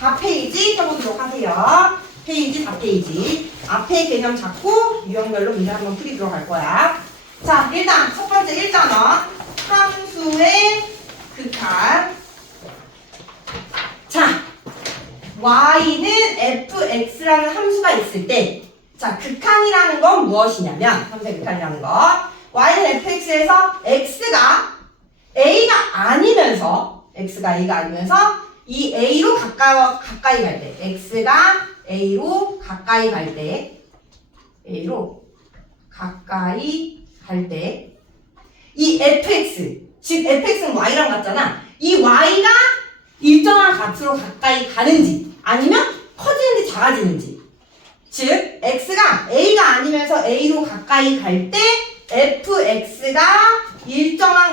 4페이지 펴보도록 하세요. 페이지 4페이지. 앞에 개념 잡고 유형별로 문제 한번 풀이도록 할 거야. 자, 일단 첫 번째 1단원 함수의 극한. 자, y는 fx라는 함수가 있을 때, 자, 극한이라는 건 무엇이냐면, 함수의 극한이라는 거, y는 fx에서 x가 a가 아니면서 이 a로 가까이 갈 때, x가 a로 가까이 갈 때, 이 fx, 즉 fx는 y랑 같잖아. 이 y가 일정한 값으로 가까이 가는지 아니면 커지는지 작아지는지, 즉 x가 a가 아니면서 a로 가까이 갈 때 fx가 일정한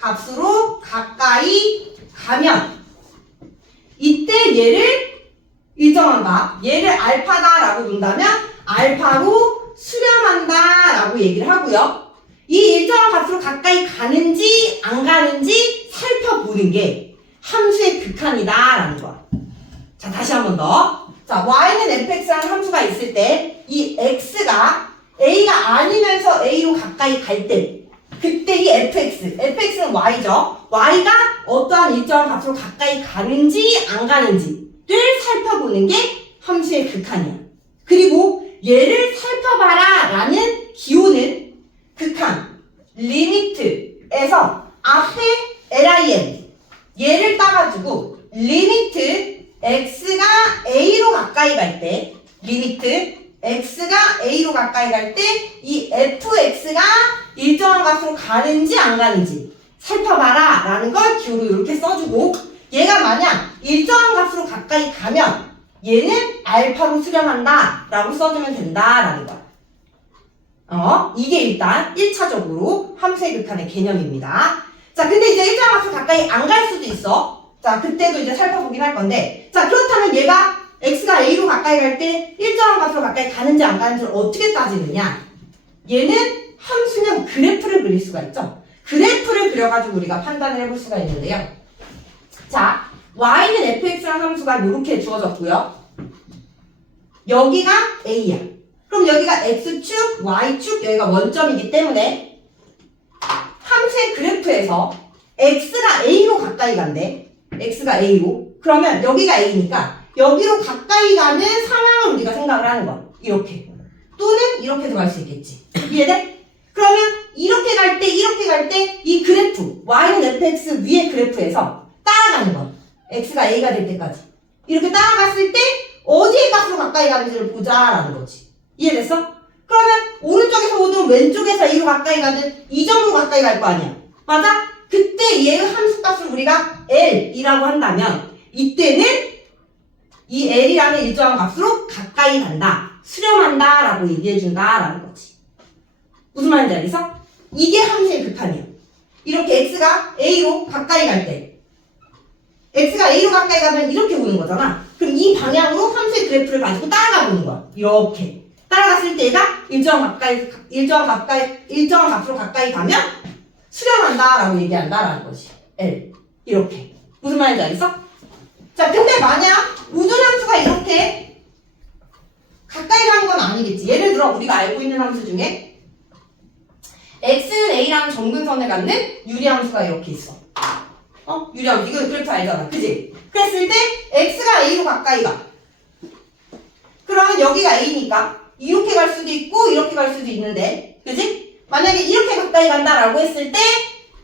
값으로 가까이 가면 이때 얘를 일정한 값, 얘를 알파다라고 놓는다면 알파로 수렴한다 라고 얘기를 하고요. 이 일정한 값으로 가까이 가는지 안 가는지 살펴보는 게 함수의 극한이다 라는 거야. 자, 다시 한 번 더. 자, y는 fx라는 함수가 있을 때 이 x가 a가 아니면서 a로 가까이 갈 때, 그때 이 fx는 y죠. y가 어떠한 일정한 값으로 가까이 가는지 안 가는지를 살펴보는 게 함수의 극한이야. 그리고 얘를 살펴봐라 라는 기호는 극한, 리미트에서 앞에 lim, 얘를 따가지고 리미트 x가 a로 가까이 갈 때, 이 fx가 일정한 값으로 가는지 안 가는지 살펴봐라 라는 걸 기호로 이렇게 써주고, 얘가 만약 일정한 값으로 가까이 가면 얘는 알파로 수렴한다 라고 써주면 된다 라는 거야. 이게 일단 1차적으로 함수의 극한의 개념입니다. 자, 근데 이제 일정한 값으로 가까이 안 갈 수도 있어. 자, 그때도 이제 살펴보긴 할 건데, 자, 그렇다면 얘가 x가 a로 가까이 갈 때 일정한 값으로 가까이 가는지 안 가는지를 어떻게 따지느냐? 얘는 함수는 그래프를 그릴 수가 있죠. 그래프를 그려가지고 우리가 판단을 해볼 수가 있는데요. 자, y는 fx라는 함수가 이렇게 주어졌고요. 여기가 a야. 그럼 여기가 x축, y축, 여기가 원점이기 때문에 함수의 그래프에서 x가 a로 가까이 간대. x가 a로. 그러면 여기가 a니까 여기로 가까이 가는 상황을 우리가 생각을 하는 거야. 이렇게. 또는 이렇게도 갈 수 있겠지. 이해돼? 그러면 이렇게 갈 때 이 그래프, y는 fx 위의 그래프에서 따라가는 거야. x가 a가 될 때까지. 이렇게 따라갔을 때 어디의 값으로 가까이 가는지를 보자라는 거지. 이해됐어? 그러면 오른쪽에서 오든 왼쪽에서 a로 가까이 가든 이 점으로 가까이 갈 거 아니야. 맞아? 그때 얘의 함수 값을 우리가 l이라고 한다면 이때는 이 l이라는 일정한 값으로 가까이 간다, 수렴한다 라고 얘기해준다 라는 거지. 무슨 말인지 알겠어? 이게 함수의 극한이야. 이렇게 x가 a로 가까이 갈 때, x가 a로 가까이 가면 이렇게 보는 거잖아. 그럼 이 방향으로 함수의 그래프를 가지고 따라가 보는 거야. 이렇게 따라갔을 때 얘가 일정한 값으로 가까이 가면 수렴한다 라고 얘기한다 라는 거지. L. 이렇게. 무슨 말인지 알겠어? 자, 근데 만약 우주함수가 이렇게 가까이 가는 건 아니겠지. 예를 들어 우리가 알고 있는 함수 중에 x는 a라는 정근선을 갖는 유리함수가 이렇게 있어. 유리함수. 이거 그래프 알잖아. 그지? 그랬을 때 x가 a로 가까이 가. 그러면 여기가 a니까 이렇게 갈 수도 있고 이렇게 갈 수도 있는데, 그지? 만약에 이렇게 가까이 간다라고 했을 때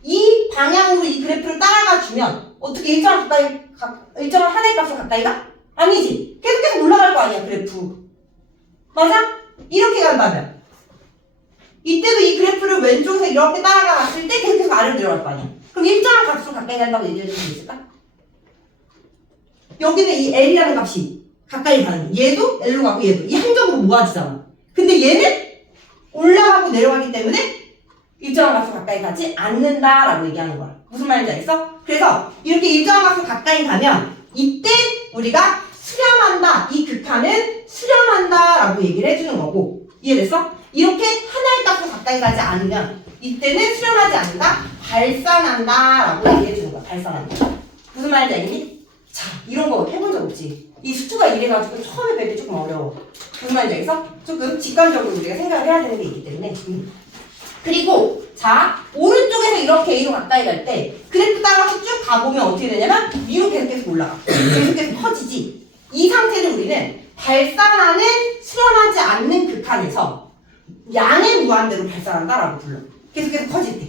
이 방향으로 이 그래프를 따라가 주면 어떻게 일정한 하나의 값으로 가까이 가? 아니지. 계속 올라갈 거 아니야, 그래프. 맞아? 이렇게 간다면 이때도 이 그래프를 왼쪽에서 이렇게 따라가 갔을 때 계속 아래로 내려갈 거 아니야. 그럼 일정한 값으로 가까이 간다고 얘기해 줄 수 있을까? 여기는 이 L이라는 값이 가까이 가는, 얘도 L로 가고 얘도 이 한쪽으로 모아지잖아. 근데 얘는 올라가고 내려가기 때문에 일정한 값으로 가까이 가지 않는다라고 얘기하는 거야. 무슨 말인지 알겠어? 그래서 이렇게 일정한 값으로 가까이 가면 이때 우리가 수렴한다, 이 극한은 수렴한다라고 얘기를 해주는 거고, 이해됐어? 이렇게 하나의 값으로 가까이 가지 않으면 이때는 수렴하지 않는다, 발산한다라고 얘기해 주는 거야. 발산한다. 무슨 말인지 알겠니? 자, 이런 거 해본 적 없지? 이 수투가 이래가지고 처음에 뵐 때 조금 어려워. 무슨 말인지 알겠어? 조금 직관적으로 우리가 생각을 해야 되는 게 있기 때문에. 그리고 자, 오른쪽에서 이렇게 A로 가까이 갈 때 그래프 따라서 쭉 가보면 어떻게 되냐면 위로 계속 올라가. 계속 커지지. 이 상태를 우리는 발산하는 수렴하지 않는 극한에서 양의 무한대로 발산한다라고 불러. 계속 커질 때.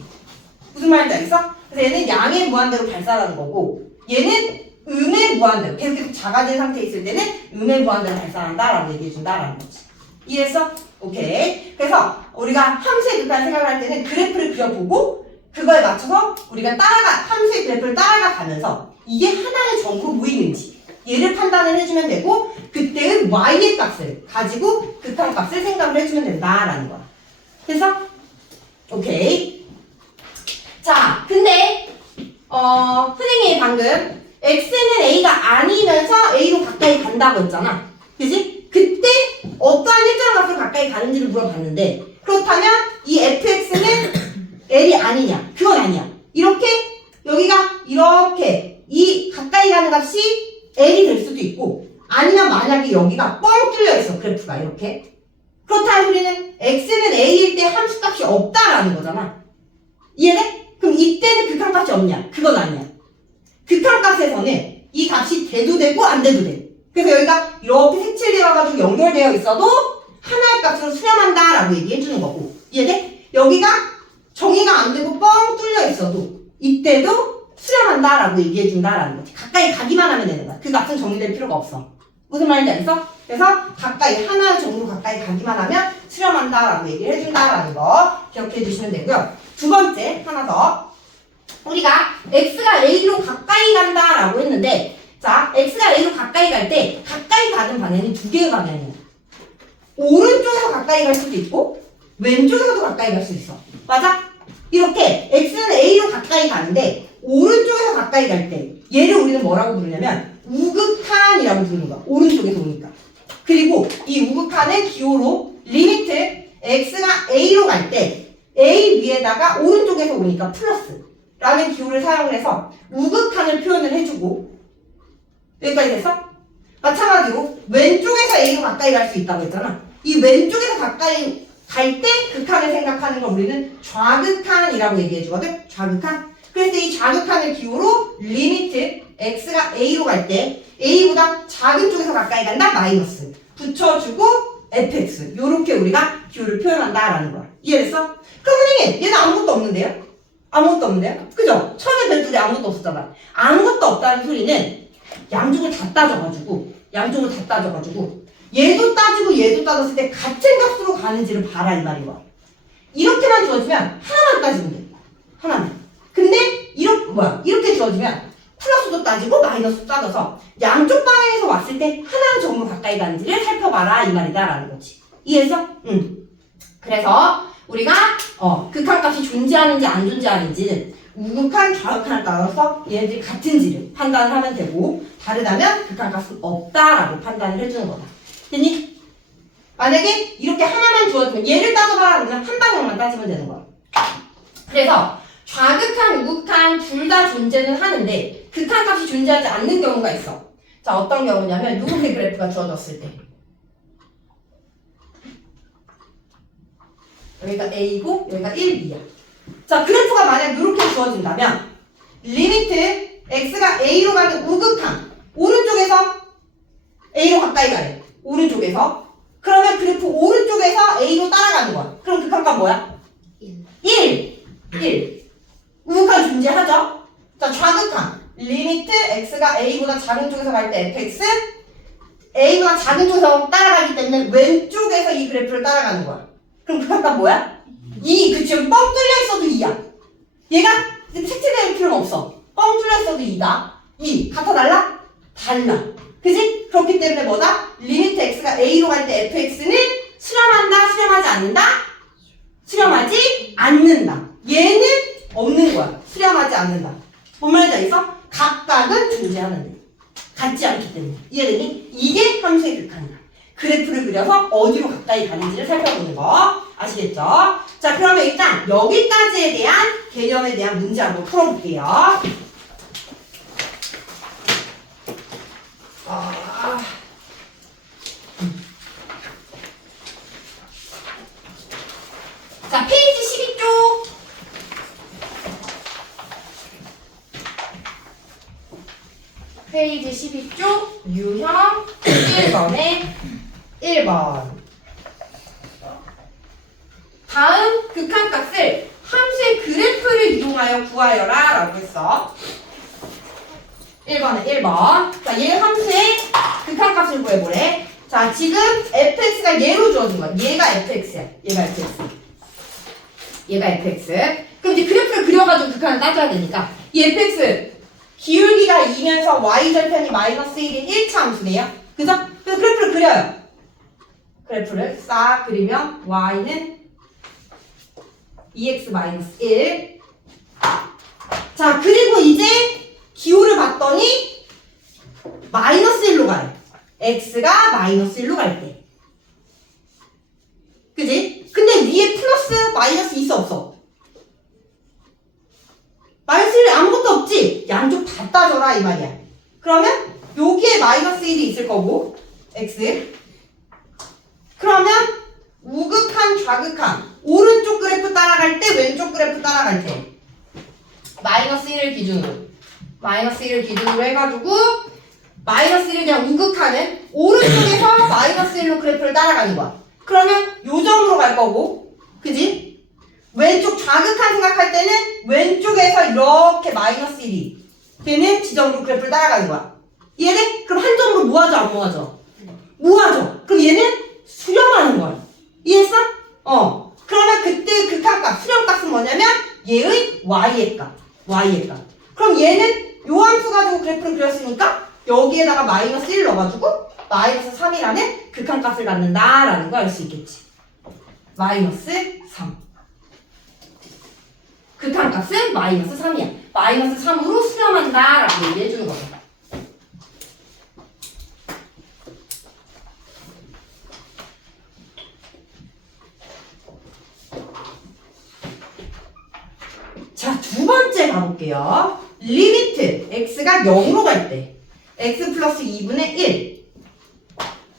무슨 말인지 알겠어? 그래서 얘는 양의 무한대로 발산하는 거고 얘는 음의 무한대로 계속 작아진 상태에 있을 때는 음의 무한대로 발산한다라고 얘기해준다라는 거지. 이해했어? 오케이. 그래서 우리가 함수의 극한 생각을 할 때는 그래프를 그려보고 그거에 맞춰서 우리가 함수의 그래프를 따라가 가면서 이게 하나의 점으로 모이는지 얘를 판단을 해주면 되고 그때의 y의 값을 가지고 극한 값을 생각을 해주면 된다라는 거야. 그래서 오케이. 자, 근데 선생님이 방금 x는 a가 아니면서 a로 가까이 간다고 했잖아. 그치? 그때 어떠한 일정한 값으로 가까이 가는지를 물어봤는데 그렇다면 이 fx는 l이 아니냐? 그건 아니야. 이렇게 여기가 이렇게 이 가까이 가는 값이 l이 될 수도 있고 아니면 만약에 여기가 뻥 뚫려 있어 그래프가 이렇게 그렇다는 소리는 x는 a일 때 함수값이 없다라는 거잖아. 이해돼? 그럼 이때는 극한값이 없냐? 그건 아니야. 극한값에서는 이 값이 돼도 되고 안 돼도 돼. 그래서 여기가 이렇게 색칠되어가지고 연결되어 있어도 하나의 값으로 수렴한다라고 얘기해주는 거고 이해돼? 여기가 정의가 안 되고 뻥 뚫려 있어도 이때도 수렴한다라고 얘기해준다라는 거지. 가까이 가기만 하면 되는 거야. 그 값은 정의될 필요가 없어. 무슨 말인지 알겠어? 그래서 가까이 하나의 정으로 가까이 가기만 하면 수렴한다라고 얘기를 해준다라는 거 기억해 주시면 되고요. 두 번째 하나 더 우리가 x가 a로 가까이 간다라고 했는데 자 x가 a로 가까이 갈 때 가까이 가는 방향이 두 개의 방향이야. 오른쪽에서 가까이 갈 수도 있고 왼쪽에서도 가까이 갈 수 있어. 맞아? 이렇게 x는 a로 가까이 가는데 오른쪽에서 가까이 갈 때 얘를 우리는 뭐라고 부르냐면 우극한이라고 부르는 거야. 오른쪽에서 오니까. 그리고 이 우극한은 기호로 리미트 x가 a로 갈 때 a 위에다가 오른쪽에서 오니까 플러스 라는 기호를 사용을 해서 우극한을 표현을 해주고 여기까지 됐어? 마찬가지로 왼쪽에서 a로 가까이 갈 수 있다고 했잖아. 이 왼쪽에서 가까이 갈 때 극한을 생각하는 걸 우리는 좌극한이라고 얘기해주거든. 좌극한. 그래서 이 좌극한을 기호로 리미트 x가 a로 갈 때 a보다 작은 쪽에서 가까이 간다 마이너스 붙여주고 fx 요렇게 우리가 기호를 표현한다라는 거야. 이해됐어? 그럼 선생님 얘는 아무것도 없는데요? 아무것도 없는데요? 그죠? 처음에 별 둘이 아무것도 없었잖아. 아무것도 없다는 소리는 양쪽을 다 따져가지고 얘도 따지고 얘도 따졌을 때 같은 값으로 가는지를 봐라 이 말인 거야. 이렇게만 주어지면 하나만 따지면 돼. 하나만. 근데 이렇게 주어지면 플러스도 따지고 마이너스도 따져서 양쪽 방향에서 왔을 때 하나는 정으로 가까이 가는지를 살펴봐라 이 말이다라는 거지. 이해했어? 응. 그래서 우리가 극한값이 존재하는지 안 존재하는지는 우극한, 좌극한을 따라서 얘네들이 같은지를 판단을 하면 되고 다르다면 극한값은 없다라고 판단을 해주는 거다. 됐니? 만약에 이렇게 하나만 주어지면 얘를 따져봐라 그러면 한 방향만 따지면 되는 거야. 그래서 좌극한, 우극한 둘 다 존재는 하는데 극한값이 존재하지 않는 경우가 있어. 자, 어떤 경우냐면 이렇게 그래프가 주어졌을 때 여기가 A고 여기가 1, 2야. 자, 그래프가 만약 이렇게 주어진다면 리미트 x가 A로 가는 우극한 오른쪽에서 A로 가까이 가래. 오른쪽에서. 그러면 그래프 오른쪽에서 A로 따라가는 거야. 그럼 극한값 뭐야? 1. 우극한 존재하죠? 자, 좌극한 리미트 x가 A보다 작은 쪽에서 갈 때 fx A보다 작은 쪽에서 따라가기 때문에 왼쪽에서 이 그래프를 따라가는 거야. 그럼 극한값 뭐야? 2. 그치? 여기 뻥 뚫려 있어도 2야. 얘가 색칠될 필요는 없어. 뻥 뚫려 있어도 2다. 2. 같아 달라? 달라. 그치? 그렇기 때문에 뭐다? 리미트 x가 a로 갈 때 fx는 수렴한다? 수렴하지 않는다? 수렴하지 않는다. 얘는 없는 거야. 수렴하지 않는다. 뭔 말인지 알겠어? 각각은 존재하는데 같지 않기 때문에. 이해되니? 이게 함수의 극한이다. 그래프를 그려서 어디로 가까이 가는지를 살펴보는 거 아시겠죠? 자, 그러면 일단 여기까지에 대한 개념에 대한 문제 한번 풀어볼게요. 페이지 12쪽 유형 1번에 1번. 다음 극한값을 함수의 그래프를 이용하여 구하여라 라고 했어. 1번에 1번. 자, 얘 함수의 극한값을 구해보래. 자, 지금 fx가 얘로 주어진 거야. 얘가 fx야. 얘가 fx. 얘가 fx. 그럼 이제 그래프를 그려가지고 극한을 따져야 되니까 이 fx 기울기가 2면서 y절편이 마이너스 1인 1차 함수네요. 그죠? 그래서 그래프를 그려요. 그래프를 싹 그리면 y는 2x-1. 자, 그리고 이제 기호를 봤더니 마이너스 1로 가요. x가 마이너스 1로 갈 때. 그지? 근데 위에 플러스 마이너스 있어 없어? 마이너스 1 아무것도 없지? 양쪽 다 따져라 이 말이야. 그러면 여기에 마이너스 1이 있을 거고 x. 그러면 우극한 좌극한 오른쪽 그래프 따라갈 때 왼쪽 그래프 따라갈 때 마이너스 1을 기준으로 해가지고 마이너스 1을 그냥 우극하는 오른쪽에서 마이너스 1로 그래프를 따라가는 거야. 그러면 요점으로 갈 거고 그지? 왼쪽 좌극한 생각할 때는 왼쪽에서 이렇게 마이너스 1이 되는 지점으로 그래프를 따라가는 거야. 얘네? 그럼 한 점으로 모아져 안 모아져? 모아져. 그럼 얘는 수렴하는 거야. 이해했어? 그러면 그때 극한값, 수렴값은 뭐냐면 얘의 y의 값. 그럼 얘는 요 함수 가지고 그래프를 그렸으니까 여기에다가 마이너스 1 넣어가지고 마이너스 3이라는 극한값을 갖는다라는 거 알 수 있겠지. 마이너스 3. 극한값은 마이너스 3이야. 마이너스 3으로 수렴한다라고 얘기해주는 거야. 자, 두 번째 가볼게요. 리미트 x가 0으로 갈 때 x 플러스 2분의 1.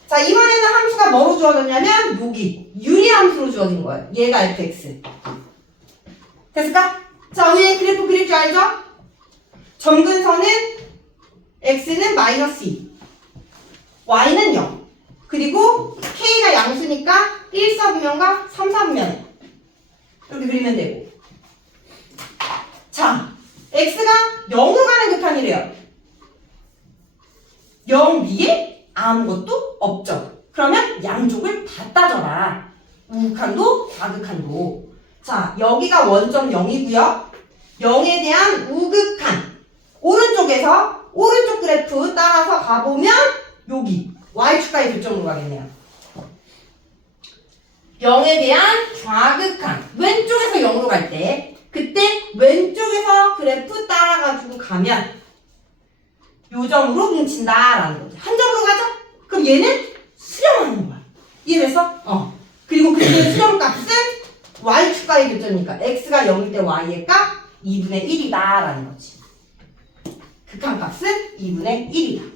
자, 이번에는 함수가 뭐로 주어졌냐면 여기 유리함수로 주어진 거예요. 얘가 fx. 됐을까? 자, 위에 그래프 그릴 줄 알죠? 점근선은 x는 마이너스 2, y는 0. 그리고 k가 양수니까 1사분면과 3사분면 이렇게 그리면 되고. 자, x가 0으로 가는 극한이래요. 0 위에 아무것도 없죠. 그러면 양쪽을 다 따져라. 우극한도 좌극한도. 자, 여기가 원점 0이고요. 0에 대한 우극한. 오른쪽에서 오른쪽 그래프 따라서 가보면 여기 y축과의 교점으로 가겠네요. 0에 대한 좌극한. 왼쪽에서 0으로 갈 때 그때 왼쪽에서 그래프 따라가지고 가면 요 점으로 뭉친다라는 거죠. 한 점으로 가죠? 그럼 얘는 수렴하는 거야. 이해됐어? 그리고 그때 수렴값은 y축과의 교점이니까 x가 0일 때 y의 값 2분의 1이다라는 거지. 극한값은 2분의 1이다.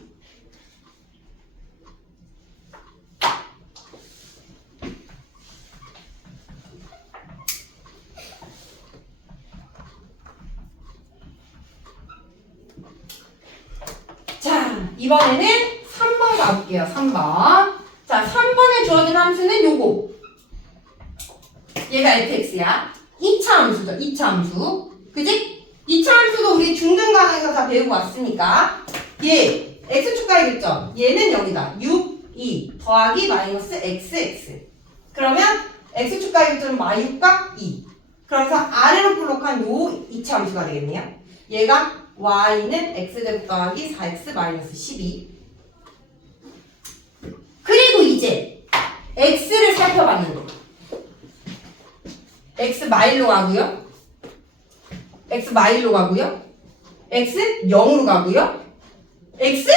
자, 이번에는 3번 가볼게요. 3번. 자, 3번에 주어진 함수는 요거. 얘가 fx야. 2차 함수죠. 2차 함수. 그지? 2차 함수도 우리 중등간에서 다 배우고 왔으니까 얘 x축과의 교점. 얘는 여기다. 6, 2 더하기 마이너스 xx. 그러면 x축과의 교점은 마이육과 2. 그래서 아래로 볼록한 요 2차 함수가 되겠네요. 얘가 y는 x제곱 더하기 4x 마이너스 12. 그리고 이제 x를 살펴봤는데 x 마일로 가고요. x 마일로 가고요. x 0으로 가고요. x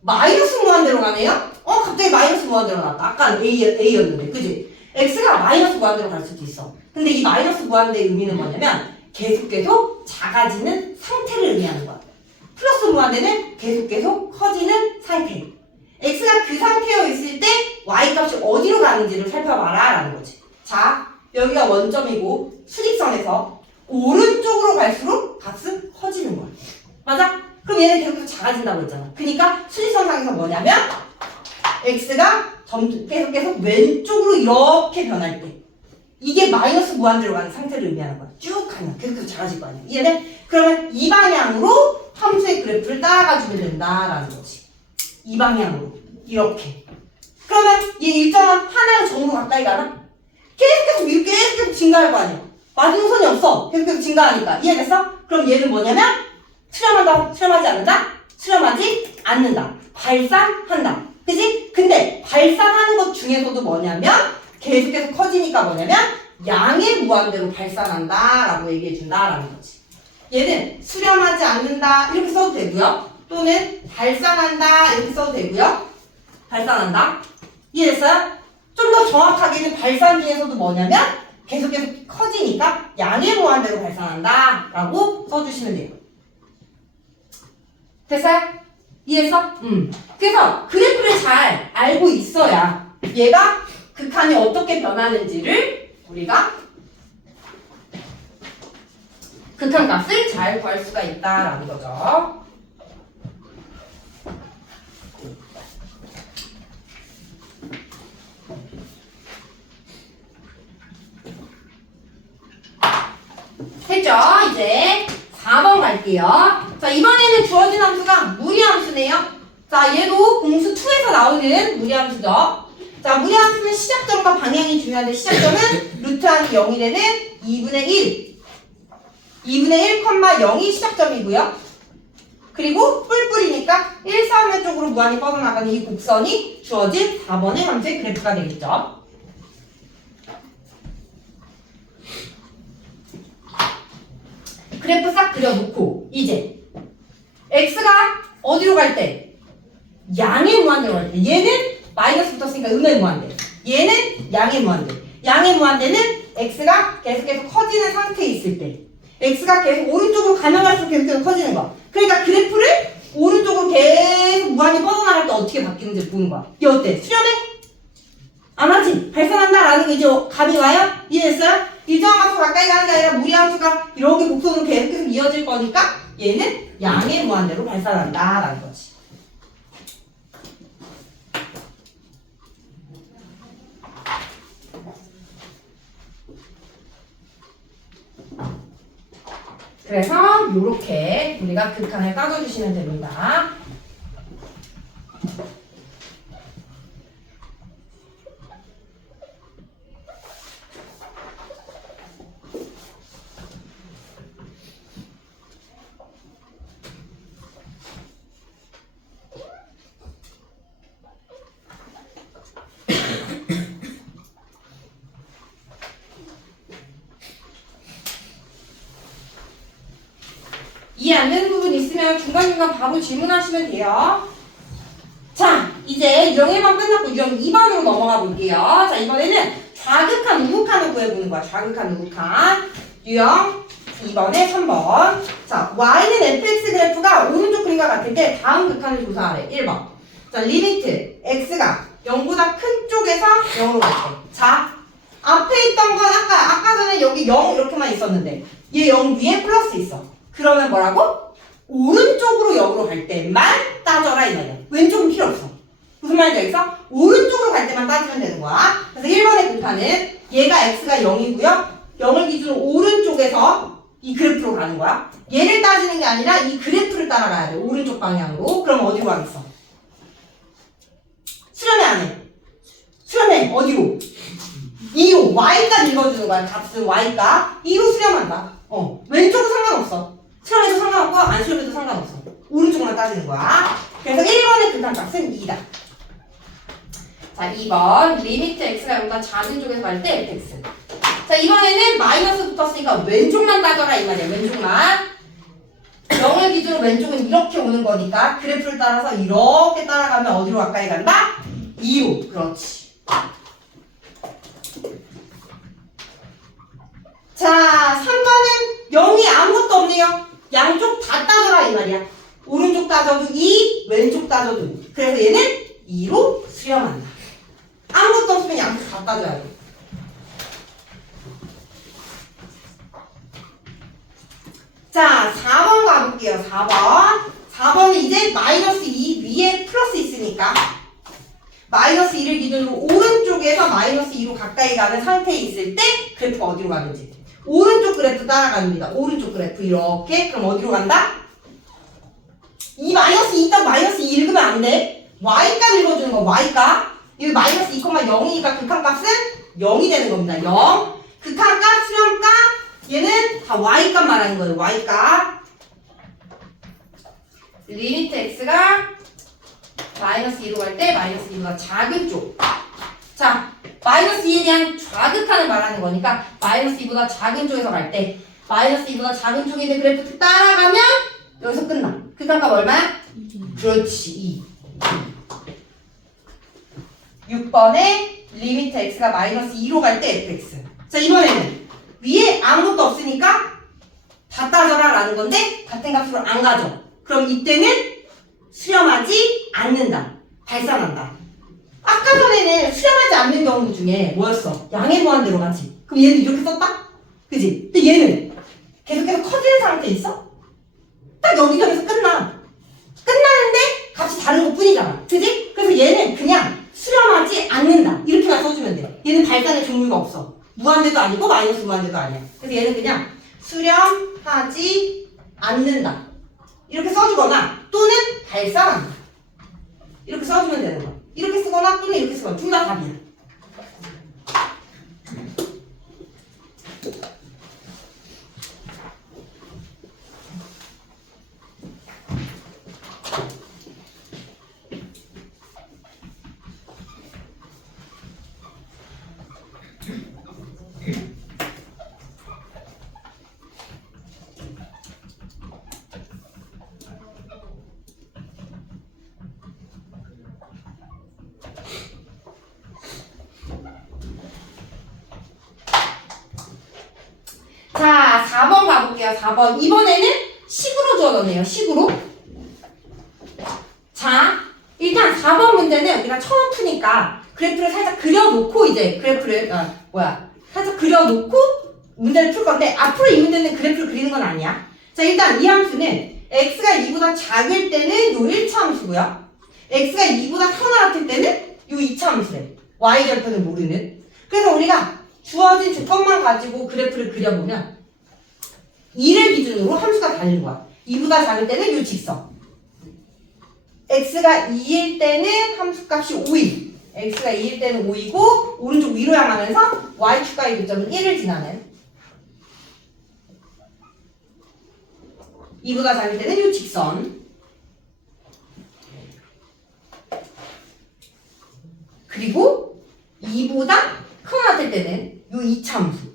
마이너스 무한대로 가네요. 갑자기 마이너스 무한대로 나왔다. 아까는 a였는데, 그지? x가 마이너스 무한대로 갈 수도 있어. 근데 이 마이너스 무한대의 의미는 뭐냐면 계속 작아지는 상태를 의미하는 거야. 플러스 무한대는 계속 커지는 상태. x가 그 상태에 있을 때 y값이 어디로 가는지를 살펴봐라 라는 거지. 자, 여기가 원점이고 수직선에서 오른쪽으로 갈수록 값은 커지는 거야. 맞아? 그럼 얘는 계속해서 작아진다고 했잖아. 그러니까 수직선상에서 뭐냐면 x가 계속 왼쪽으로 이렇게 변할 때 이게 마이너스 무한대로 가는 상태를 의미하는 거야. 쭉 가면 계속해서 작아질 거 아니야. 이해돼? 그러면 이 방향으로 함수의 그래프를 따라가 주면 된다라는 거지. 이 방향으로 이렇게. 그러면 얘 일정한 하나의 점으로 가까이 가나? 계속 계속 증가할 거 아니야. 마지노선이 없어. 계속 증가하니까. 이해됐어? 그럼 얘는 뭐냐면 수렴한다. 수렴하지 않는다? 수렴하지 않는다. 발산한다. 그치? 근데 발산하는 것 중에서도 뭐냐면 계속해서 커지니까 뭐냐면 양의 무한대로 발산한다 라고 얘기해준다 라는 거지. 얘는 수렴하지 않는다 이렇게 써도 되고요. 또는 발산한다 이렇게 써도 되고요. 발산한다. 이해됐어요? 좀 더 정확하게는 발산 중에서도 뭐냐면 계속해서 커지니까 양의 무한대로 발산한다 라고 써주시면 돼요. 됐어요? 이해했어? 그래서 그래프를 잘 알고 있어야 얘가 극한이 어떻게 변하는지를 우리가 극한값을 잘 구할 수가 있다라는 거죠. 했죠? 이제 4번 갈게요. 자, 이번에는 주어진 함수가 무리함수네요. 자, 얘도 공수 2에서 나오는 무리함수죠. 자, 무리함수는 시작점과 방향이 중요한데 시작점은 루트항이 0이 되는 2분의 1 0이 시작점이고요. 그리고 뿔뿔이니까 1, 3의 쪽으로 무한히 뻗어나가는 이 곡선이 주어진 4번의 함수의 그래프가 되겠죠. 그래프 싹 그려놓고 이제 x가 어디로 갈 때? 양의 무한대로 갈 때. 얘는 마이너스 붙었으니까 음의 무한대. 얘는 양의 무한대. 양의 무한대는 x가 계속해서 커지는 상태에 있을 때. x가 계속 오른쪽으로 가면 갈수록 계속해서 커지는 거야. 그러니까 그래프를 오른쪽으로 계속 무한히 뻗어나갈 때 어떻게 바뀌는지 보는 거야. 이게 어때? 수렴해? 안 하지? 발산한다라는 게 이제 감이 와요? 이해했어요? 일정한 함수 가까이 가는 게 아니라 무리함수가 이렇게 곡선으로 계속 이어질 거니까 얘는 양의 무한대로 발산한다라는 거지. 그래서 이렇게 우리가 극한을 따져주시면 됩니다. 이해 안 되는 부분 있으면 중간중간 바로 질문하시면 돼요. 자, 이제 유형일만 끝났고 유형 2번으로 넘어가 볼게요. 자, 이번에는 좌극한, 우극한을 구해보는 거야. 좌극한, 우극한. 유형 2번에 3번. 자, y는 fx 그래프가 오른쪽 그림과 같을 때 다음 극한을 조사하래. 1번. 자, 리미트 x가 0보다 큰 쪽에서 0으로 갈 때. 자, 앞에 있던 건 아까 전에 여기 0 이렇게만 있었는데 얘 0 위에 플러스 있어. 그러면 뭐라고? 오른쪽으로 0으로 갈 때만 따져라 이 말이야. 왼쪽은 필요 없어. 무슨 말인지 알겠어? 오른쪽으로 갈 때만 따지면 되는 거야. 그래서 1번의 극한은 얘가 x가 0이고요. 0을 기준으로 오른쪽에서 이 그래프로 가는 거야. 얘를 따지는 게 아니라 이 그래프를 따라가야 돼. 오른쪽 방향으로. 그럼 어디로 가겠어? 수렴해 안 해? 수렴해. 어디로? 2로. y값 읽어주는 거야. 값은 y값. 2로 수렴한다. 왼쪽은 상관없어. 수렴해도 상관없고 안 수렴해도 상관없어. 오른쪽만 따지는 거야. 그래서 1번의 극한값은 2다. 자, 2번 리미트 x가 0보다 작은 쪽에서 갈 때 fx. 자, 이번에는 마이너스 붙었으니까 왼쪽만 따져라 이 말이야. 왼쪽만. 0을 기준으로 왼쪽은 이렇게 오는 거니까 그래프를 따라서 이렇게 따라가면 어디로 가까이 간다? 2로. 그렇지. 자, 3번은 0이 아무것도 없네요. 양쪽 다 따져라 이 말이야. 오른쪽 따져도 2, 왼쪽 따져도 2. 그래서 얘는 2로 수렴한다. 아무것도 없으면 양쪽 다 따져야 돼. 자, 4번 가볼게요. 4번. 4번은 이제 마이너스 2 위에 플러스 있으니까 마이너스 2를 기준으로 오른쪽에서 마이너스 2로 가까이 가는 상태에 있을 때 그래프가 어디로 가는지. 오른쪽 그래프 따라갑니다. 오른쪽 그래프 이렇게. 그럼 어디로 간다? 이 마이너스 2 있다고 마이너스 2 읽으면 안 돼. y값 읽어주는 거, y값. 여기 마이너스 2,0이니까 극한값은 0이 되는 겁니다. 0. 극한값, 수렴값, 얘는 다 y값 말하는 거예요. y값. 리미트 x가 마이너스 2로 갈 때 마이너스 2보다 작은 쪽. 자, 마이너스 2에 대한 좌극한을 말하는 거니까 마이너스 2보다 작은 쪽에서 갈 때 마이너스 2보다 작은 쪽에 있는 그래프 따라가면 여기서 끝나. 극한값 얼마야? 그렇지, 2. 6번에 리미트 x가 마이너스 2로 갈 때 fx. 자, 이번에는 위에 아무것도 없으니까 다 따져라 라는 건데 같은 값으로 안 가져. 그럼 이때는 수렴하지 않는다. 발산한다. 아까 전에는 수렴하지 않는 경우 중에 뭐였어? 양의 무한대로 가지. 그럼 얘는 이렇게 썼다? 그지? 근데 얘는 계속해서 커지는 상태에 있어? 딱 여기저기서 끝나. 끝나는데 값이 다른 것 뿐이잖아. 그지? 그래서 얘는 그냥 수렴하지 않는다. 이렇게만 써주면 돼. 얘는 발산의 종류가 없어. 무한대도 아니고 마이너스 무한대도 아니야. 그래서 얘는 그냥 수렴하지 않는다. 이렇게 써주거나 또는 발산한다. 이렇게 써주면 되는 거야. 이렇게 쓰거나 또는 이렇게 쓰거나 둘 다 답이야. 자, 4번 가볼게요. 4번. 이번에는 식으로 주어졌네요. 식으로. 자, 일단 4번 문제는 우리가 처음 푸니까 그래프를 살짝 그려놓고 이제 그래프를, 살짝 그려놓고 문제를 풀 건데 앞으로 이 문제는 그래프를 그리는 건 아니야. 자, 일단 이 함수는 x가 2보다 작을 때는 요 1차 함수고요. x가 2보다 크거나 같을 때는 요 2차 함수래. y절편을 모르는. 그래서 우리가 주어진 조건만 가지고 그래프를 그려보면 2를 기준으로 함수가 다른 거야. 2보다 작을 때는 요 직선. x가 2일 때는 함수값이 5일. x가 2일 때는 5이고 오른쪽 위로 향하면서 y축과의 교점은 1을 지나는. 2보다 작을 때는 요 직선. 그리고 2보다 크거나 같을 때는 요 2차 함수.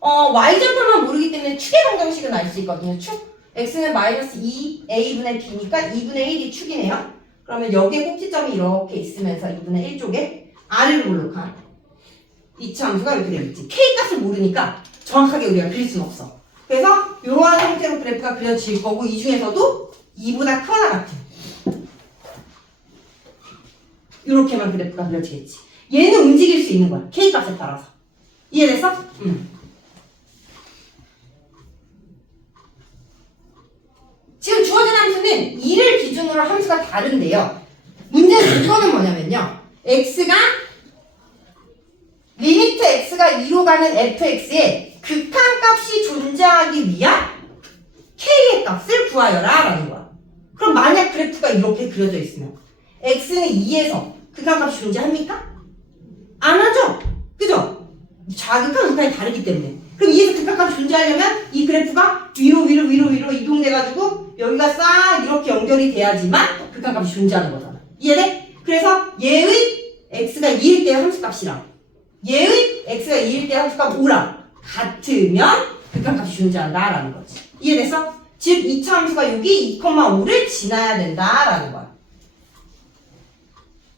y절편만 모르기 때문에 축의 방정식은 알 수 있거든요. 축. x는 마이너스 2a분의 b니까 2분의 1이 축이네요. 그러면 여기에 꼭지점이 이렇게 있으면서 2분의 1 쪽에 r을 볼록한 2차 함수가 이렇게 되겠지. k 값을 모르니까 정확하게 우리가 그릴 수는 없어. 그래서 이러한 형태로 그래프가 그려질 거고 이 중에서도 2보다 크거나 같은 이렇게만 그래프가 그려지겠지. 얘는 움직일 수 있는 거야. k 값에 따라서. 이해됐어? 지금 주어진 함수는 2를 기준으로 함수가 다른데요. 문제의 조건은 뭐냐면요. x가 리미트 x가 2로 가는 fx에 극한값이 존재하기 위한 k의 값을 구하여라 라는 거야. 그럼 만약 그래프가 이렇게 그려져 있으면 x는 2에서 극한값이 존재합니까? 안 하죠? 그죠? 좌극한 극한이 다르기 때문에. 그럼 2에서 극한값이 존재하려면 이 그래프가 위로 이동돼가지고 여기가 싹 이렇게 연결이 돼야지만 극한값이 존재하는 거잖아. 이해돼? 그래서 얘의 x가 2일 때의 함수값이랑 얘의 x가 2일 때의 함수값 5랑 같으면 극한값이 존재한다라는 거지. 이해됐어? 즉 2차 함수가 여기 2,5를 지나야 된다라는 거야.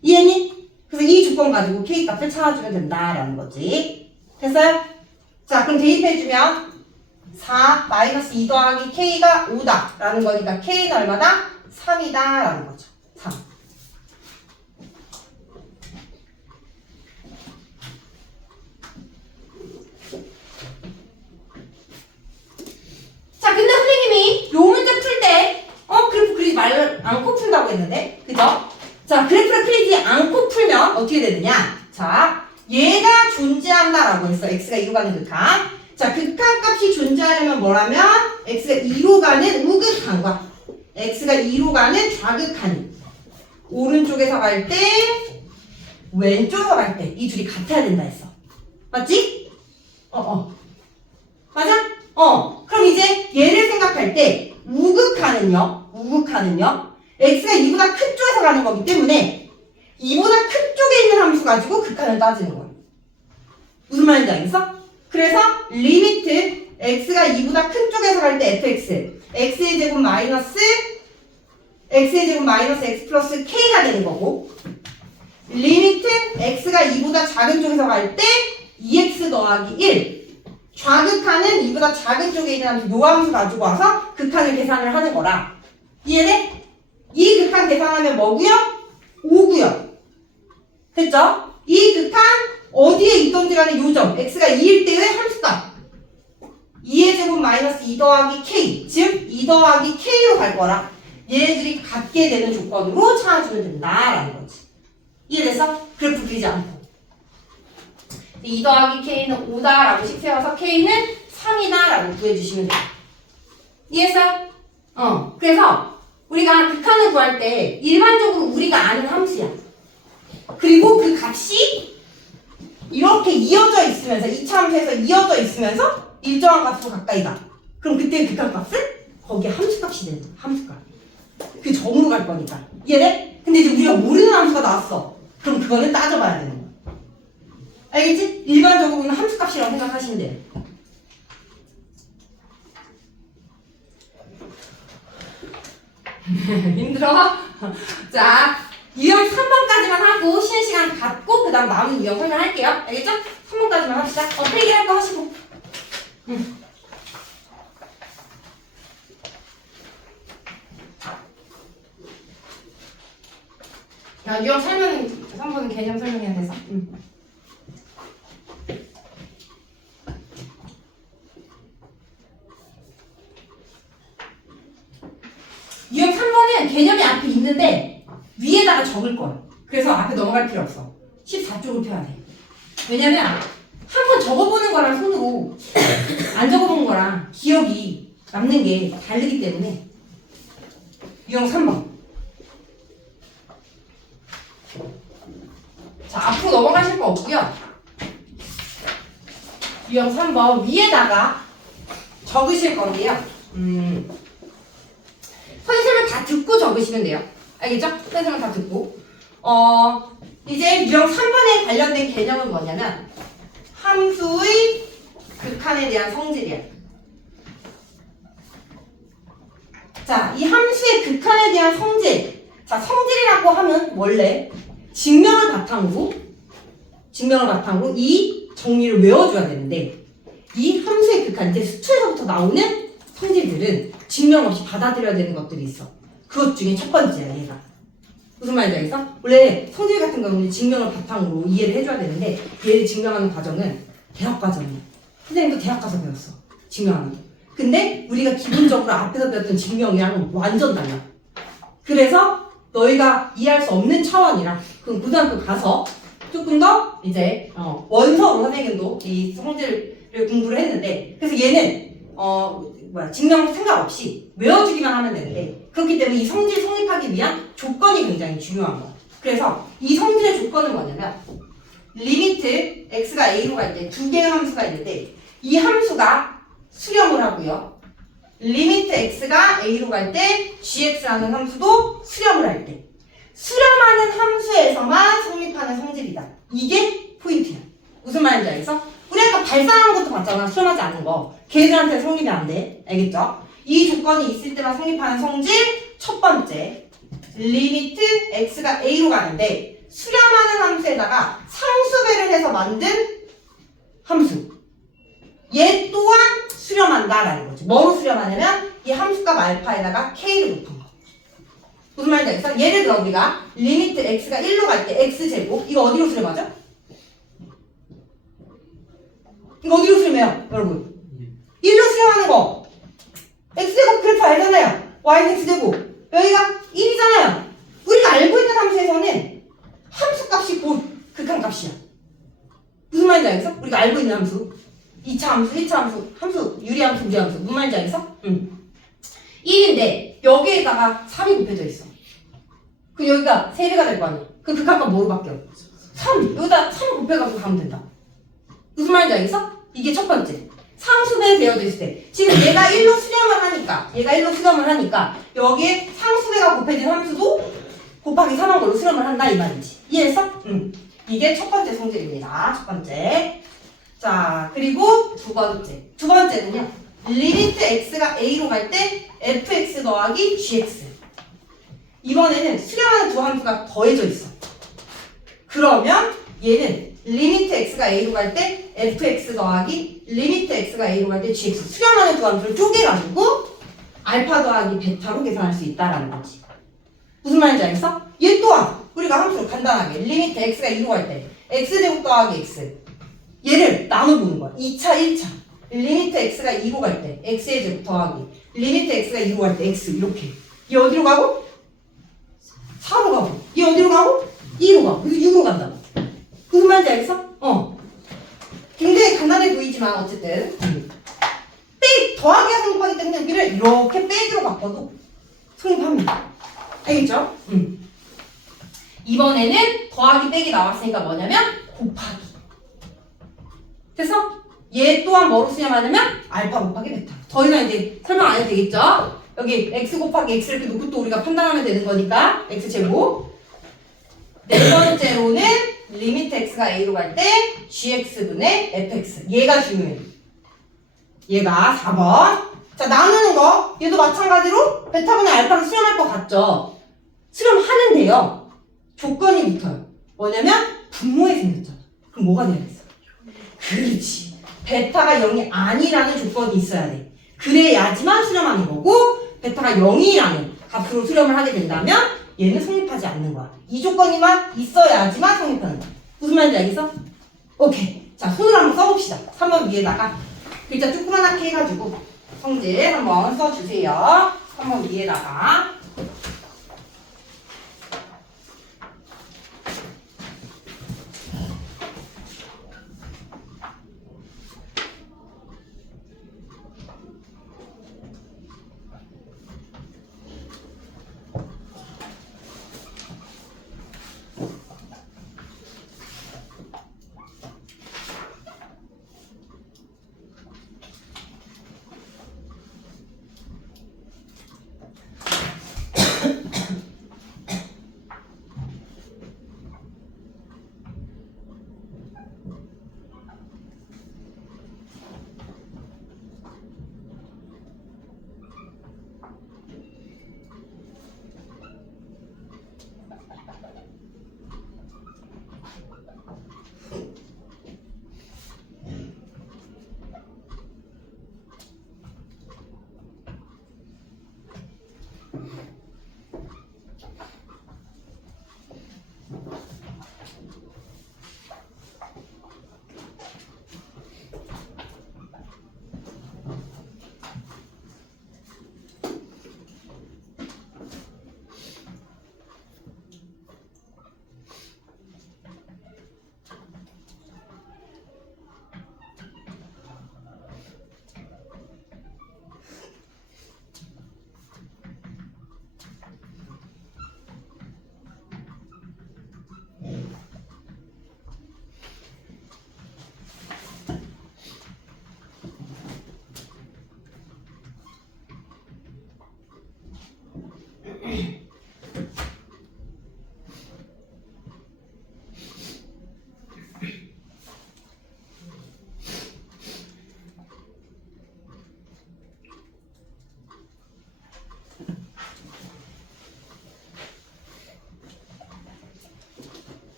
이해니? 그래서 이 조건 가지고 k값을 찾아주면 된다라는 거지. 됐어요? 자, 그럼 대입해주면 4 마이너스 2 더하기 k가 5다 라는 거니까 k는 얼마다? 3이다 라는 거죠. 3. 자, 근데 선생님이 요 문제 풀 때 그래프 그리지 않고 푼다고 했는데, 그죠? 자, 그래프를 그리지 않고 풀면 어떻게 되느냐? 자, 얘가 존재한다라고 했어. x가 2로 가는 극한. 자, 극한 값이 존재하려면 뭐라면 x가 2로 가는 우극한과 x가 2로 가는 좌극한이 오른쪽에서 갈 때, 왼쪽에서 갈 때 이 둘이 같아야 된다 했어. 맞지? 맞아? 그럼 이제 얘를 생각할 때 우극한은요 x가 2보다 큰 쪽에서 가는 거기 때문에 2보다 큰 쪽에 있는 함수 가지고 극한을 따지는 거야. 무슨 말인지 알겠어? 그래서 리미트 x가 2보다 큰 쪽에서 갈 때 fx x의 제곱 마이너스 x 플러스 k가 되는 거고, 리미트 x가 2보다 작은 쪽에서 갈 때 2x 더하기 1 좌극한은 2보다 작은 쪽에 있는 함수 요함수 가지고 와서 극한을 계산을 하는 거라. 이해돼? 이 극한 계산하면 뭐고요? 5고요. 됐죠? 이 극한 어디에 있던지 간에 요점 x가 2일 때의 함수값 2의 제곱 마이너스 2 더하기 k 즉 2 더하기 k로 갈 거라. 얘네들이 같게 되는 조건으로 찾아주면 된다라는 거지. 이해됐어? 그래프 그리지 않고 2 더하기 k는 5다라고 식 세워서 k는 3이다라고 구해주시면 돼요. 이해했어? 그래서 우리가 극한을 구할 때 일반적으로 우리가 아는 함수야. 그리고 그 값이 이렇게 이어져 있으면서 2차 함수에서 이어져 있으면서 일정한 값으로 가까이 가. 그럼 그때 극한 값은 거기에 함수값이 되는 거야. 함수값. 그 점으로 갈 거니까. 이해돼? 근데 이제 우리가 모르는 함수가 나왔어. 그럼 그거는 따져봐야 되는 거야. 알겠지? 일반적으로는 함수값이라고 생각하시면 돼요. 힘들어? 자, 유형 3번까지만 하고 쉬는 시간 갖고 그 다음 남은 유형 설명할게요. 알겠죠? 3번까지만 합시다. 필기할 거 하시고. 야, 유형 설명, 3번은 개념 설명해야 돼서. 유형 3번은 개념이 앞에 있는데 위에다가 적을 거야. 그래서 앞에 넘어갈 필요 없어. 14쪽을 펴야 돼. 왜냐면 한 번 적어보는 거랑 손으로 안 적어본 거랑 기억이 남는 게 다르기 때문에. 유형 3번. 자, 앞으로 넘어가실 거 없고요. 유형 3번 위에다가 적으실 건데요. 선생님을 다 듣고 적으시면 돼요. 알겠죠? 선생님을 다 듣고. 이제 유형 3번에 관련된 개념은 뭐냐면 함수의 극한에 대한 성질이야. 자, 이 함수의 극한에 대한 성질. 자, 성질이라고 하면 원래 증명을 바탕으로 이 정리를 외워줘야 되는데 이 함수의 극한, 이제 수투에서부터 나오는 성질들은 증명 없이 받아들여야 되는 것들이 있어. 그것 중에 첫 번째야, 얘가. 무슨 말인지 알겠어? 원래 성질 같은 경우는 증명을 바탕으로 이해를 해줘야 되는데 얘를 증명하는 과정은 대학 과정이야. 선생님도 대학 가서 배웠어. 증명하는 거. 근데 우리가 기본적으로 앞에서 배웠던 증명이랑은 완전 달라. 그래서 너희가 이해할 수 없는 차원이라 그럼 고등학교 가서 조금 더 이제 원서로 선생님도 이 성질을 공부를 했는데, 그래서 얘는 증명 생각 없이 외워주기만 하면 되는데, 그렇기 때문에 이 성질 성립하기 위한 조건이 굉장히 중요한 거야. 그래서 이 성질의 조건은 뭐냐면 리미트 x가 a로 갈 때 두 개의 함수가 있는데 이 함수가 수렴을 하고요. 리미트 x가 a로 갈 때 gx라는 함수도 수렴을 할 때 수렴하는 함수에서만 성립하는 성질이다. 이게 포인트야. 무슨 말인지 알겠어? 우리 아까 발산하는 것도 봤잖아. 수렴하지 않는 거. 걔들한테 성립이 안 돼. 알겠죠? 이 조건이 있을 때만 성립하는 성질 첫 번째, 리미트 x가 a로 가는데 수렴하는 함수에다가 상수배를 해서 만든 함수, 얘 또한 수렴한다라는 거지. 뭐로 수렴하냐면 이 함수값 알파에다가 k를 붙은 거. 무슨 말인지 알겠어? 예를 들어 우리가 리미트 x가 1로 갈 때 x제곱, 이거 어디로 수렴하죠? 이거 어디로 수렴해요, 여러분? 1로 수렴하는 거. x제곱 그래프 알잖아요. y는 x제곱. 여기가 1이잖아요. 우리가 알고 있는 함수에서는 함수값이 곧 극한값이야. 무슨 말인지 알겠어? 우리가 알고 있는 함수 2차 함수, 1차 함수, 유리함수, 무리함수 무슨 말인지 알겠어? 1인데 여기에다가 3이 곱해져 있어. 그럼 여기가 3배가 될 거 아니야. 그 극한값 뭐로 바뀌어? 3. 여기다 3 곱해가지고 가면 된다. 무슨 말인지 알겠어? 이게 첫 번째. 상수배 되어져 있을 때 지금 얘가 1로 수렴을 하니까 여기에 상수배가 곱해진 함수도 곱하기 3한 걸로 수렴을 한다 이 말이지. 이해했어? 이게 첫 번째 성질입니다. 첫 번째. 자, 그리고 두 번째는요. 리미트 x가 a로 갈 때 fx 더하기 gx. 이번에는 수렴하는 두 함수가 더해져 있어. 그러면 얘는 리미트 x가 a로 갈 때 fx 더하기 리미트 x가 a로 갈 때 gx. 수렴하는 두 함수를 쪼개가지고 알파 더하기 베타로 계산할 수 있다라는 거지. 무슨 말인지 알겠어? 얘 또한 우리가 함수를 간단하게 리미트 x가 2로 갈 때 x제곱 더하기 x 얘를 나눠보는 거야. 2차, 1차 리미트 x가 2로 갈 때 x의 제곱 더하기 리미트 x가 2로 갈 때 x 이렇게. 얘 어디로 가고? 4로 가고. 얘 어디로 가고? 2로 가고. 그래서 6으로 간다고. 무슨 말인지 알겠어? 굉장히 간단해 보이지만 어쨌든 더하기가 성립하기 때문에 여기를 이렇게 빼기로 바꿔도 성립합니다. 알겠죠? 이번에는 더하기 빼기 나왔으니까 뭐냐면 곱하기. 됐어? 얘 또한 뭐로 수렴하냐면 알파 곱하기 베타. 더 이상 이제 설명 안 해도 되겠죠? 여기 x 곱하기 x 이렇게 놓고 또 우리가 판단하면 되는 거니까 x제곱. 네 번째로는 리미트 x가 a로 갈 때 gx분의 fx. 얘가 중요해. 얘가 4번. 자, 나누는 거 얘도 마찬가지로 베타분의 알파로 수렴할 것 같죠? 수렴하는데요. 조건이 붙어요. 뭐냐면 분모에 생겼잖아. 그럼 뭐가 돼야겠어? 그렇지. 베타가 0이 아니라는 조건이 있어야 돼. 그래야지만 수렴하는 거고 베타가 0이라는 값으로 수렴을 하게 된다면 얘는 성립하지 않는 거야. 이 조건이만 있어야지만 성립하는 거야. 무슨 말인지 알겠어? 오케이. 자, 손으로 한번 써봅시다. 3번 위에다가 글자 조그만하게 해가지고 성질 한번 써주세요. 3번 위에다가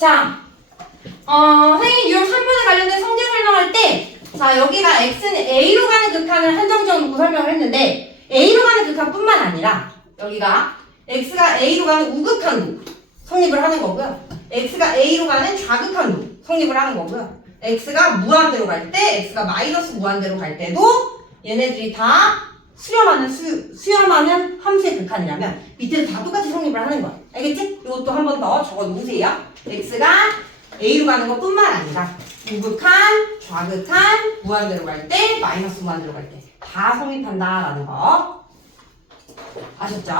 자, 선생님 유형 3번에 관련된 성질 설명할 때, 자, 여기가 x는 a로 가는 극한을 한정지어 놓고 설명을 했는데, a로 가는 극한뿐만 아니라, 여기가 x가 a로 가는 우극한도 성립을 하는 거고요. x가 a로 가는 좌극한도 성립을 하는 거고요. x가 무한대로 갈 때, x가 마이너스 무한대로 갈 때도 얘네들이 다 수렴하는 함수의 극한이라면 밑에도 다 똑같이 성립을 하는 거야. 알겠지? 이것도 한 번 더 적어 놓으세요. x가 a로 가는 것뿐만 아니라 우극한, 좌극한, 무한대로 갈 때, 마이너스 무한대로 갈 때 다 성립한다라는 거 아셨죠?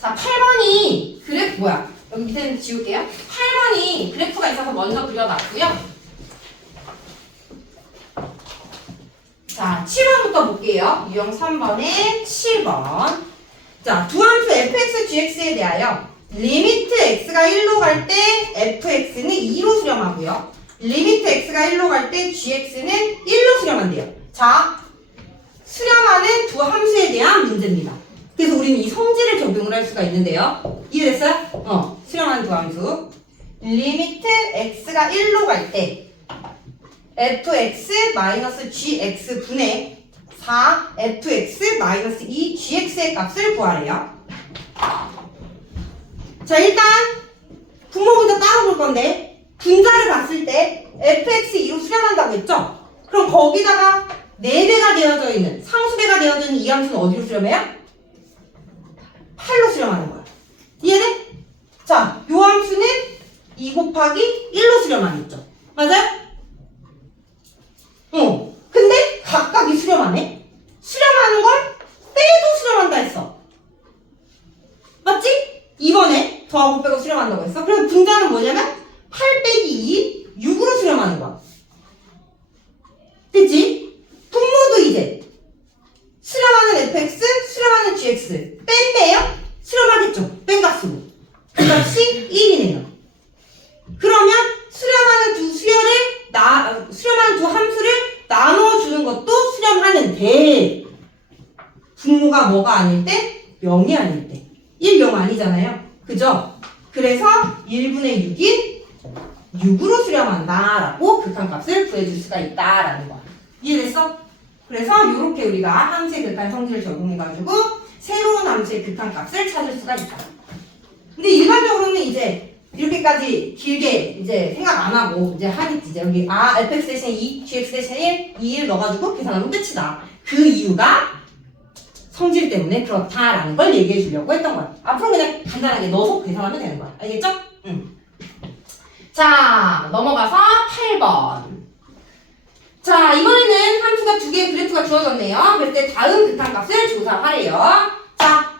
자, 8번이 여기 밑에는 지울게요. 8번이 그래프가 있어서 먼저 그려놨고요. 자, 7번부터 볼게요. 유형 3번에 7번. 자, 두 함수 fx, gx에 대하여 리미트 x가 1로 갈 때 fx는 2로 수렴하고요. 리미트 x가 1로 갈 때 gx는 1로 수렴한대요. 자, 수렴하는 두 함수에 대한 문제입니다. 그래서 우리는 이 성질을 적용을 할 수가 있는데요. 이해됐어요? 수렴하는 두 함수. 리미트 x가 1로 갈 때 fx-gx 분의 4fx-2gx의 값을 구하래요. 자, 일단 분모부터 따로 볼 건데 분자를 봤을 때 fx2로 수렴한다고 했죠? 그럼 거기다가 4배가 되어져 있는, 상수배가 되어져 있는 이 함수는 어디로 수렴해요? 8로 수렴하는 거야. 이해돼? 자, 요 함수는 2 곱하기 1로 수렴하겠죠? 맞아요? 근데 각각이 수렴하네? 수렴하는 걸 빼도 수렴한다 했어. 맞지? 이번에 더하고 빼고 수렴한다고 했어. 그래서 분자는 뭐냐면 8 빼기 2, 6으로 수렴하는 거야. 됐지? 분모도 이제 수렴하는 fx, 수렴하는 gx 뺀대요? 수렴하겠죠? 뺀 값으로. 그 값이 1이네요. 그러면 수렴하는 두 함수를 나눠주는 것도 수렴하는데 분모가 뭐가 아닐 때? 0이 아닐 때. 1, 0 아니잖아요. 그죠? 그래서 1분의 6인 6으로 수렴한다라고 극한값을 구해줄 수가 있다라는 거야. 이해됐어? 그래서 이렇게 우리가 함수의 극한 성질을 적용해가지고 새로운 함수의 극한값을 찾을 수가 있다. 근데 일반적으로는 이제 이렇게까지 길게 이제 생각 안 하고 이제 하겠지. 이제 여기 fx 대신에 2, gx 대신에 1, 1 넣어가지고 계산하면 끝이다. 그 이유가 성질 때문에 그렇다라는 걸 얘기해 주려고 했던 거야. 앞으로 그냥 간단하게 넣어서 계산하면 되는 거야. 알겠죠? 자, 넘어가서 8번. 자, 이번에는 함수가 2개의 그래프가 주어졌네요. 그럴 때 다음 극한값을 조사하래요. 자,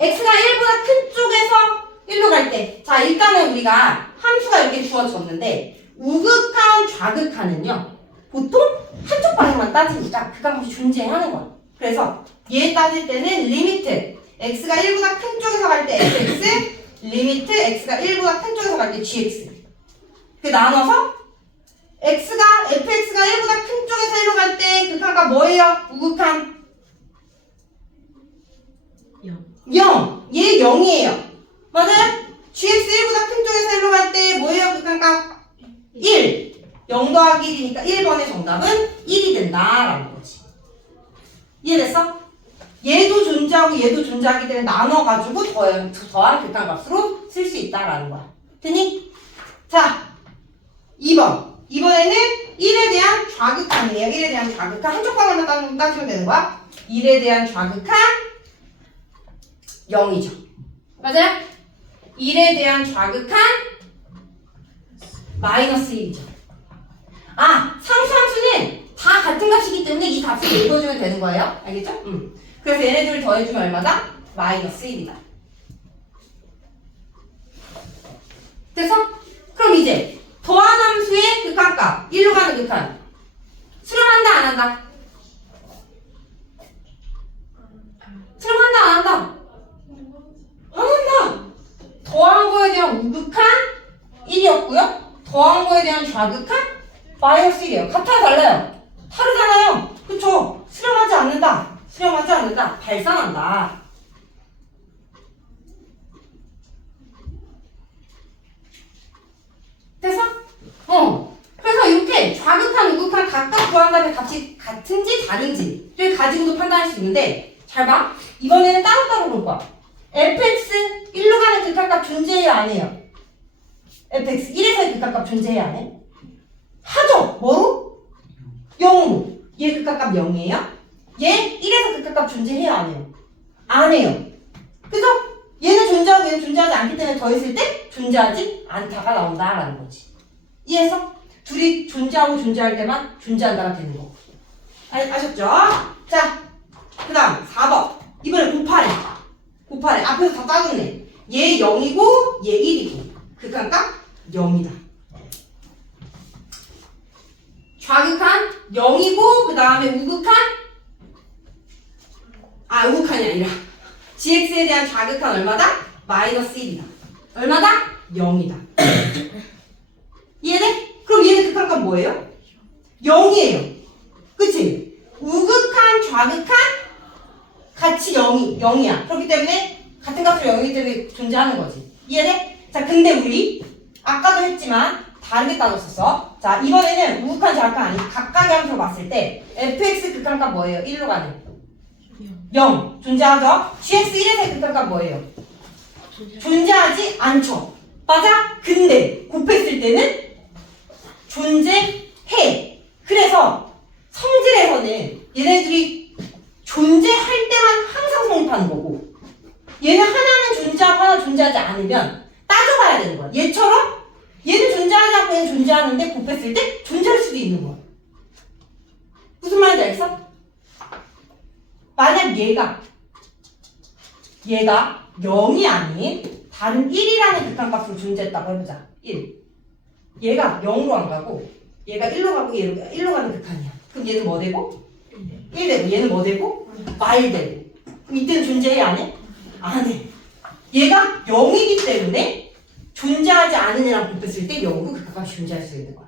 x가 1보다 큰 쪽에서 1로 갈 때, 자, 일단은 우리가 함수가 이렇게 주어졌는데 우극한, 좌극한은요 보통 한쪽 방향만 따지니까 극한값이 존재하는 거야. 그래서 얘 따질 때는 리미트 x가 1보다 큰 쪽에서 갈 때 fx, 리미트 x가 1보다 큰 쪽에서 갈 때 gx. 그 나눠서 fx가 1보다 큰 쪽에서 1로 갈 때 극한값 뭐예요? 우극한 0. 얘 0이에요. 맞아요? gx 1보다 큰 쪽에서 1로 갈 때 뭐예요? 극한값 1. 0 더하기 1이니까 1번의 정답은 1이 된다라는 거지. 이해됐어? 얘도 존재하고 얘도 존재하기 때문에 나눠가지고 더한 극한값으로 쓸 수 있다라는 거야. 됐니? 자, 2번. 이번에는 1에 대한 좌극한이에요. 1에 대한 좌극한. 한쪽 방향만 따지면 되는 거야. 1에 대한 좌극한 0이죠. 맞아요? 1에 대한 좌극한 마이너스 1이죠. 상수함수는 다 같은 값이기 때문에 이 값을 읽어주면 되는 거예요. 알겠죠? 그래서 얘네들을 더해주면 얼마다? 마이너스 1이다. 됐어? 그럼 이제 더한 함수의 극한값 1로 가는 극한 수렴한다 안 한다? 수렴한다 안 한다? 안 한다! 더한 거에 대한 우극한 1이었고요 더한 거에 대한 좌극한 마이너스 1이에요. 같아요, 달라요? 다르잖아요. 그쵸? 수렴하지 않는다. 수렴하지 않는다. 발산한다. 됐어? 그래서 이렇게 좌극한, 우극한 각각 구한 다음에 값이 같은지 다른지를 가지고도 판단할 수 있는데 잘 봐. 이번에는 따로따로 볼 거야. fx 1로 가는 극한값 존재해요, 안 해요? fx 1에서의 극한값 존재해요, 안 해요? 하죠. 뭐로? 0으로. 얘 극한값 0이에요? 얘 1에서 극한값 존재해요, 안 해요? 안 해요. 그죠? 얘는 존재하고 얘는 존재하지 않기 때문에 더했을 때 존재하지 않다가 나온다라는 거지. 이해해서? 둘이 존재하고 존재할 때만 존재한다가 되는 거고. 아셨죠? 자, 그 다음 4번. 이번에 곱하래. 곱하래. 앞에서 다 따졌네. 얘 0이고 얘 1이고. 극한값 0이다. 좌극한 0이고 그 다음에 우극한 우극한이 아니라 gx에 대한 좌극한 얼마다? 마이너스 1이다. 얼마다? 0이다. 이해돼? 그럼 얘는 극한값 뭐예요? 0이에요. 그치? 우극한, 좌극한 같이 0이야. 그렇기 때문에 같은 값으로 0이기 때문에 존재하는 거지. 이해돼? 자, 근데 우리 아까도 했지만 다르게 따졌었어. 자, 이번에는 우극한, 좌극한 아니 각각의 함수로 봤을 때 fx 극한값 뭐예요? 1로 가는 0 존재하죠? gx 1에서의 극한값 뭐예요? 존재하지 않죠. 맞아? 근데 곱했을 때는 존재해. 그래서 성질에서는 얘네들이 존재할 때만 항상 성립하는 거고 얘는 하나는 존재하고 하나 존재하지 않으면 따져봐야 되는 거야. 얘처럼 얘는 존재하지 않고 얘는 존재하는데 곱했을 때 존재할 수도 있는 거야. 무슨 말인지 알겠어? 만약 얘가 0이 아닌 다른 1이라는 극한값으로 존재했다고 해보자. 1. 얘가 0으로 안 가고 얘가 1로 가고 얘가 1로 가는 극한이야. 그럼 얘는 뭐 되고? 1 되고 얘는 뭐 되고? 마일 되고. 그럼 이때는 존재해 안 해? 안 해. 얘가 0이기 때문에 존재하지 않은 애랑 곱했을 때 0으로 극한값이 존재할 수 있는 거야.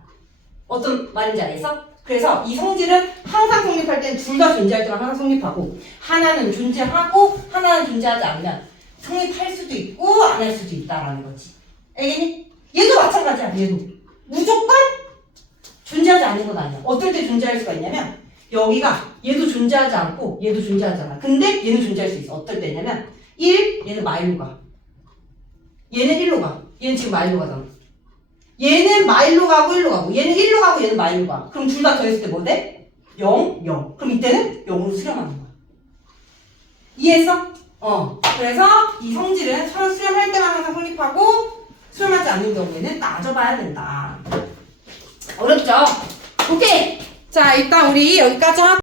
어떤 말인지 알겠어? 그래서 이 성질은 항상 성립할 땐 둘 다 존재할 때만 항상 성립하고 하나는 존재하고 하나는 존재하지 않으면 성립할 수도 있고 안 할 수도 있다라는 거지. 알겠니? 얘도 마찬가지야. 얘도 무조건 존재하지 않는 건 아니야. 어떨 때 존재할 수가 있냐면 여기가 얘도 존재하지 않고 얘도 존재하지 않아. 근데 얘는 존재할 수 있어. 어떨 때냐면 1, 얘는 마일로 가. 얘는 1로 가. 얘는 지금 마일로 가잖아. 얘는 마일로 가고 1로 가고 얘는 1로 가고 얘는 마일로 가. 그럼 둘 다 더했을 때 뭐 돼? 0, 0. 그럼 이때는 0으로 수렴하는 거야. 이해했어? 그래서 이 성질은 서로 수렴할 때만 항상 성립하고 수렴하지 않는 경우에는 따져봐야 된다. 어렵죠? 오케이. 자, 일단 우리 여기까지 하고